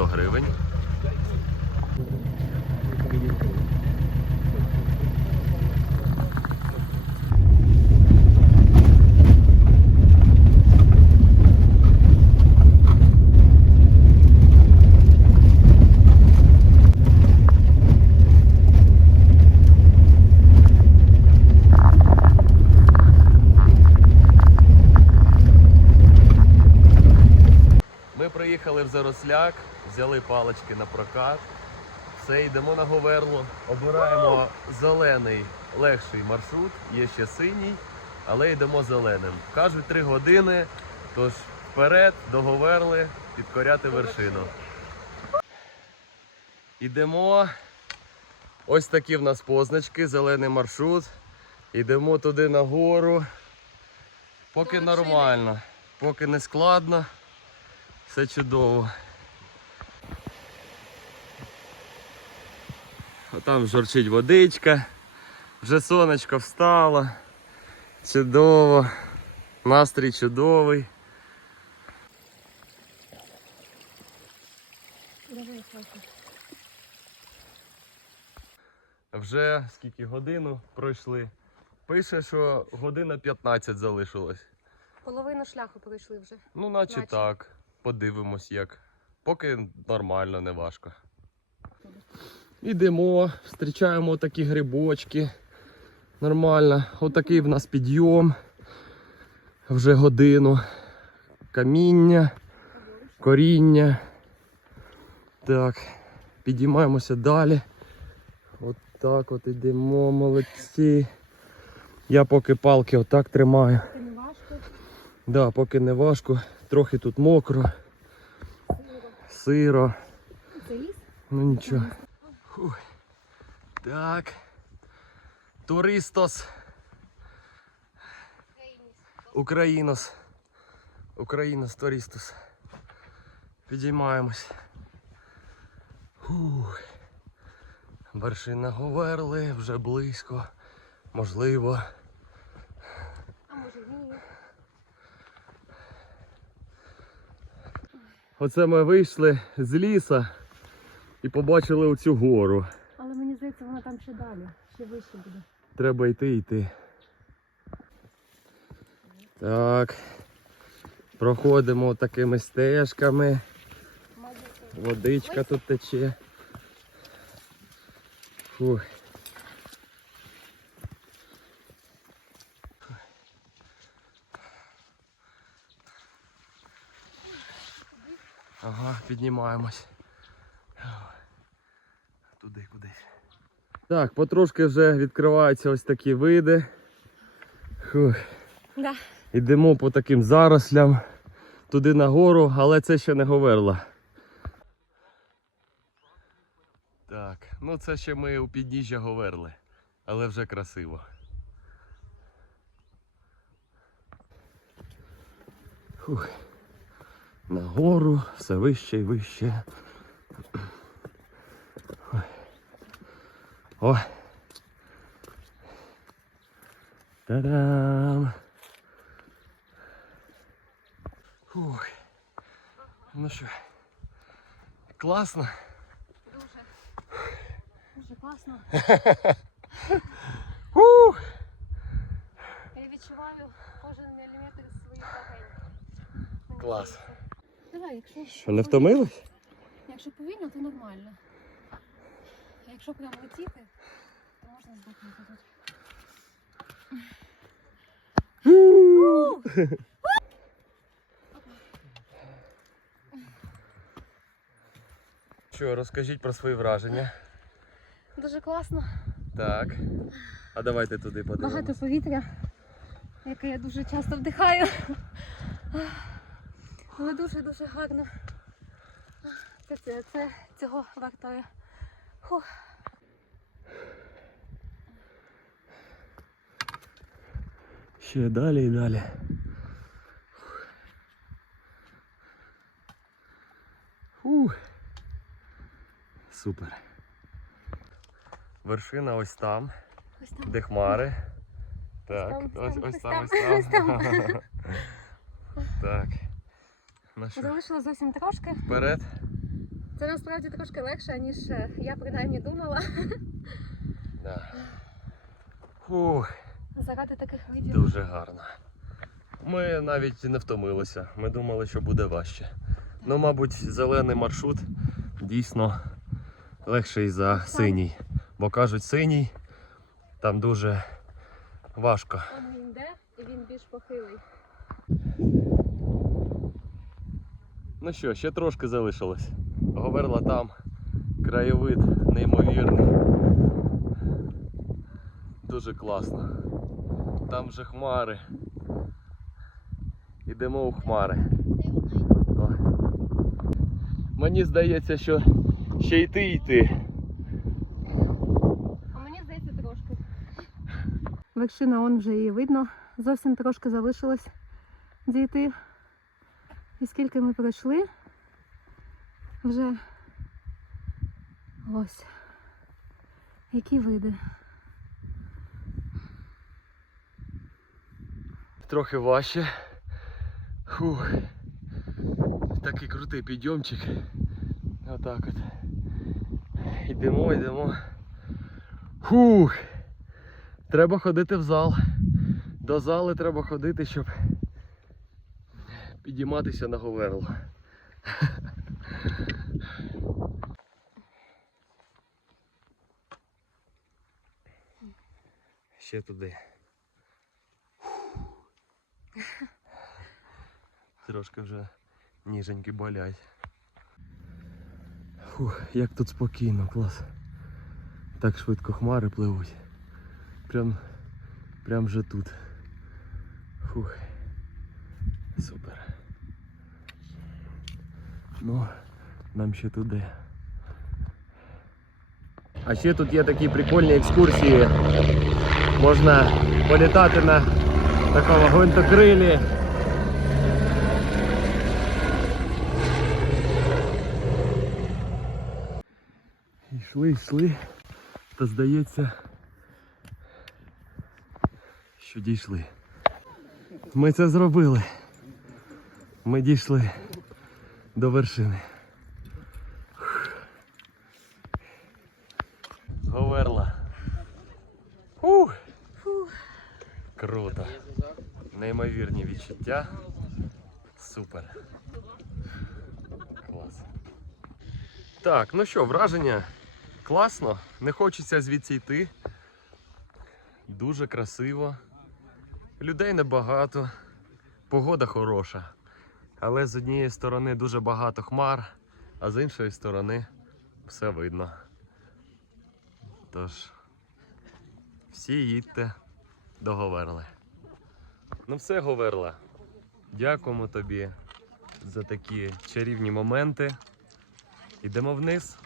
треба заплатити 100 гривень. Приїхали в Заросляк, взяли палички на прокат. Все, йдемо на Говерло. Обираємо зелений легший маршрут, є ще синій, але йдемо зеленим. Кажуть, три години, тож вперед до Говерли підкоряти вершину. Йдемо. Ось такі в нас позначки, зелений маршрут. Йдемо туди нагору. Поки нормально, поки не складно. Все чудово. А там жорчить водичка, вже сонечко встало. Чудово. Настрій чудовий. Вже скільки годину пройшли. Пише, що година 15 залишилось. Половину шляху пройшли вже. Ну, наче, Наче. так. Подивимось як. Поки нормально, не важко. Ідемо, зустрічаємо такі грибочки. Нормально. Отакий в нас підйом. Вже годину. Каміння, коріння. Так, підіймаємося далі. От так от ідемо, молодці. Я поки палки отак тримаю. Ти не важко. Да, поки не важко, трохи тут мокро, сиро, ліс? ну нічого. Фух. Так. Туристос. Українос. Українос, туристос. Підіймаємось. Фух. Вершина Говерли вже близько. Можливо. А може ні. Оце ми вийшли з ліса і побачили оцю гору. Але мені здається, вона там ще далі, ще вище буде. Треба йти йти. Так. Проходимо такими стежками. Водичка тут тече. Фух. Ага, піднімаємось. Туди кудись. Так, потрошки вже відкриваються ось такі види. Фух. Да. Йдемо по таким зарослям туди нагору, але це ще не говерла. Так, ну це ще ми у підніжжя говерли, але вже красиво. Фух. Нагору, все вище і вище. О! Та-дам! Фух. Ну що, класно? Дуже. Дуже класно. Фух. Я відчуваю кожен міліметр своїх легень. Клас. Давай, якщо, Що, не втомились? якщо повільно, то нормально. Якщо прямо летіти, то можна здохнути тут. Що, розкажіть про свої враження. Дуже класно. Так. А давайте туди подивимось. Багато повітря, яке я дуже часто вдихаю. Але дуже-дуже гарно. Це, це, це цього вартує. Фух. Ще далі і далі. Фух. Супер. Вершина ось там, Ось там. де хмари. Так, ось, ось там, ось там, там. ось там. Так. Залишилось зовсім трошки. вперед. Це насправді трошки легше, ніж е, я принаймні думала. Да. Фух, Заради таких видів. дуже гарно. Ми навіть не втомилися. Ми думали, що буде важче. Ну, мабуть, зелений маршрут дійсно легший за синій. Бо кажуть, синій там дуже важко. Он він йде і він більш похилий. Ну що, ще трошки залишилось. Говерла там. Краєвид неймовірний. Дуже класно. Там вже хмари. Ідемо у хмари. Мені здається, що ще йти йти. А мені здається трошки. Вершина он вже її видно. Зовсім трошки залишилось дійти. І скільки ми пройшли, вже ось. Які види. Трохи важче. Фух. Такий крутий підйомчик. Отак от. Йдемо, йдемо. Фух. Треба ходити в зал. До зали треба ходити, щоб підійматися на говерло. Ще туди. Трошки вже ніженьки болять. Фух, як тут спокійно, клас. Так швидко хмари пливуть. Прям, прям вже тут. Фух. Супер. Ну, нам ще туди. А ще тут є такі прикольні екскурсії. Можна політати на такому гвинтокрилі. Йшли, йшли, та здається, що дійшли. Ми це зробили. Ми дійшли до вершини. Говерла. Ух. Круто. Неймовірні відчуття. Супер. Клас. Так, ну що, враження класно. Не хочеться звідси йти. Дуже красиво. Людей небагато. Погода хороша. Але з однієї сторони дуже багато хмар, а з іншої сторони все видно. Тож, всі їдьте до Говерли. Ну все, Говерла. Дякуємо тобі за такі чарівні моменти. Йдемо вниз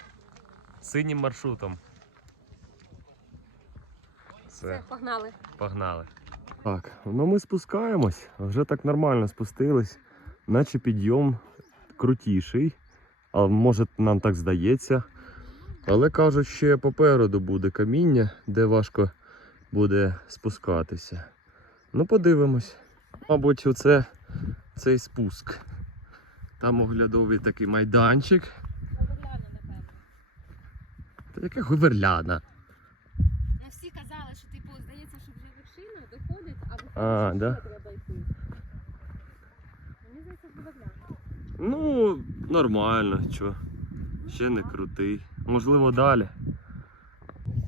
синім маршрутом. Все, погнали. погнали. Так, ну ми спускаємось, вже так нормально спустились, наче підйом крутіший. А може нам так здається. Але кажуть, ще попереду буде каміння, де важко буде спускатися. Ну, подивимось. Мабуть, оце цей спуск. Там оглядовий такий майданчик. Та яка говерляна? Ну всі казали, що типу здається, що вже вершина доходить, а виходить, А, що да? треба йти. Мені здається, гляну. Ну, нормально, що. Ще не крутий. Можливо, далі.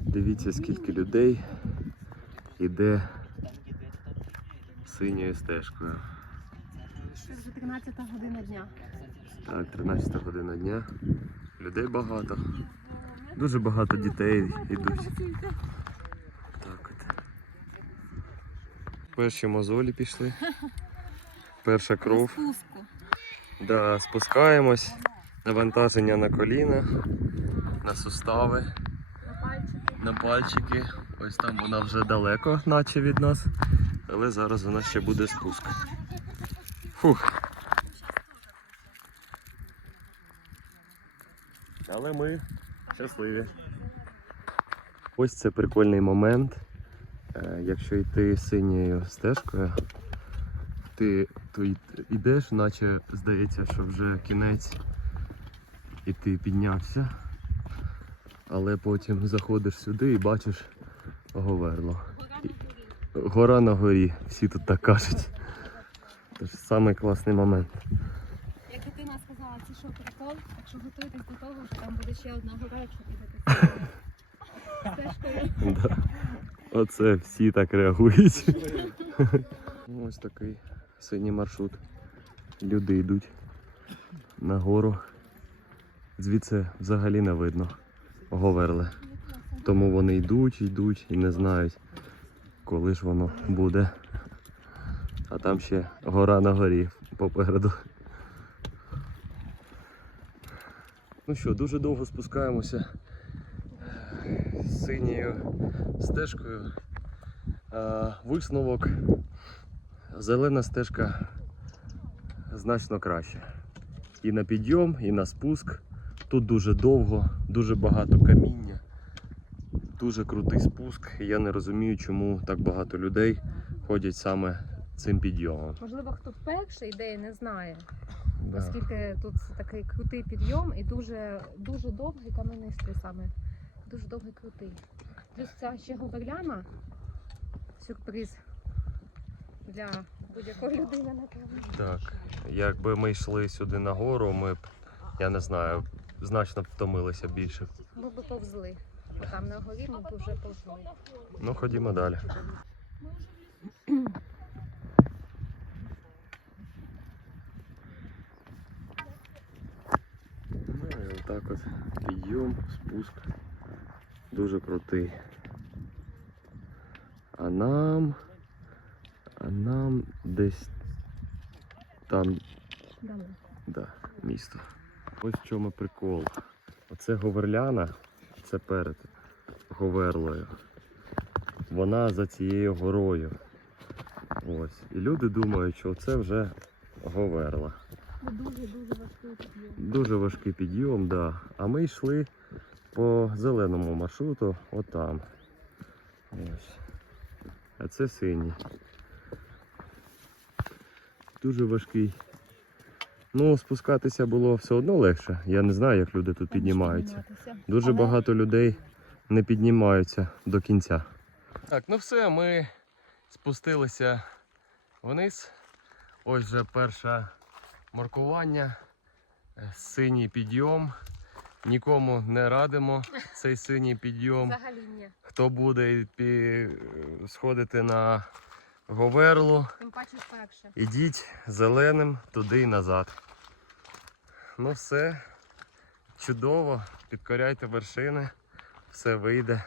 Дивіться, скільки людей іде синьою стежкою. Це вже 13 година дня. Так, 13 година дня. Людей багато. Дуже багато дітей йдуть. Так от. Перші мозолі пішли. Перша кров. Да, спускаємось. Навантаження на коліна, на сустави, На пальчики. Ось там вона вже далеко, наче від нас. Але зараз вона ще буде спуск. Фух. Але ми щасливі. Ось це прикольний момент. Е, Якщо йти синьою стежкою, ти То й- ідеш, наче здається, що вже кінець, і ти піднявся. Але потім заходиш сюди і бачиш Говерло. Гора на горі, всі тут так кажуть. Тож самий класний момент. Як дитина сказала, це що прикол, так що готуйтесь до того, що там буде ще одна гора, якщо підете. Да. Оце всі так реагують. Ну, Ось такий синій маршрут. Люди йдуть на гору. Звідси взагалі не видно Говерле. Тому вони йдуть, йдуть і не знають, коли ж воно буде. А там ще гора на горі попереду. Ну що, дуже довго спускаємося синьою стежкою. Висновок. Зелена стежка значно краще. І на підйом, і на спуск. Тут дуже довго, дуже багато каміння, дуже крутий спуск. Я не розумію, чому так багато людей ходять саме цим підйомом. Можливо, хто вперше йде і не знає, Да. оскільки тут такий крутий підйом і дуже, дуже довгий каменистий саме. Дуже довгий крутий. Плюс ця ще говерляна. Сюрприз для будь-якої людини, напевно. Так, якби ми йшли сюди на гору, ми б, я не знаю, значно б втомилися більше. Ми б повзли. Там на горі ми б вже повзли. Ну, ходімо далі. Ну і отак от підйом, спуск. Дуже крутий. А нам. А нам десь там. Да, місто. Ось в чому прикол. Оце Говерляна, це перед Говерлою. Вона за цією горою. Ось. І люди думають, що це вже Говерла. Дуже-дуже важкий підйом. Дуже важкий підйом, да. А ми йшли по зеленому маршруту, отам. Ось. А це синій. Дуже важкий. Ну, спускатися було все одно легше. Я не знаю, як люди тут піднімаються. Дуже Але- багато людей не піднімаються до кінця. Так, ну все, ми спустилися вниз. Ось вже перше маркування. Е, Синій підйом. Нікому не радимо цей синій підйом. Взагалі. Хто буде пі- сходити на Говерлу, Тим паче ідіть зеленим туди і назад. Ну все, чудово, підкоряйте вершини, все вийде.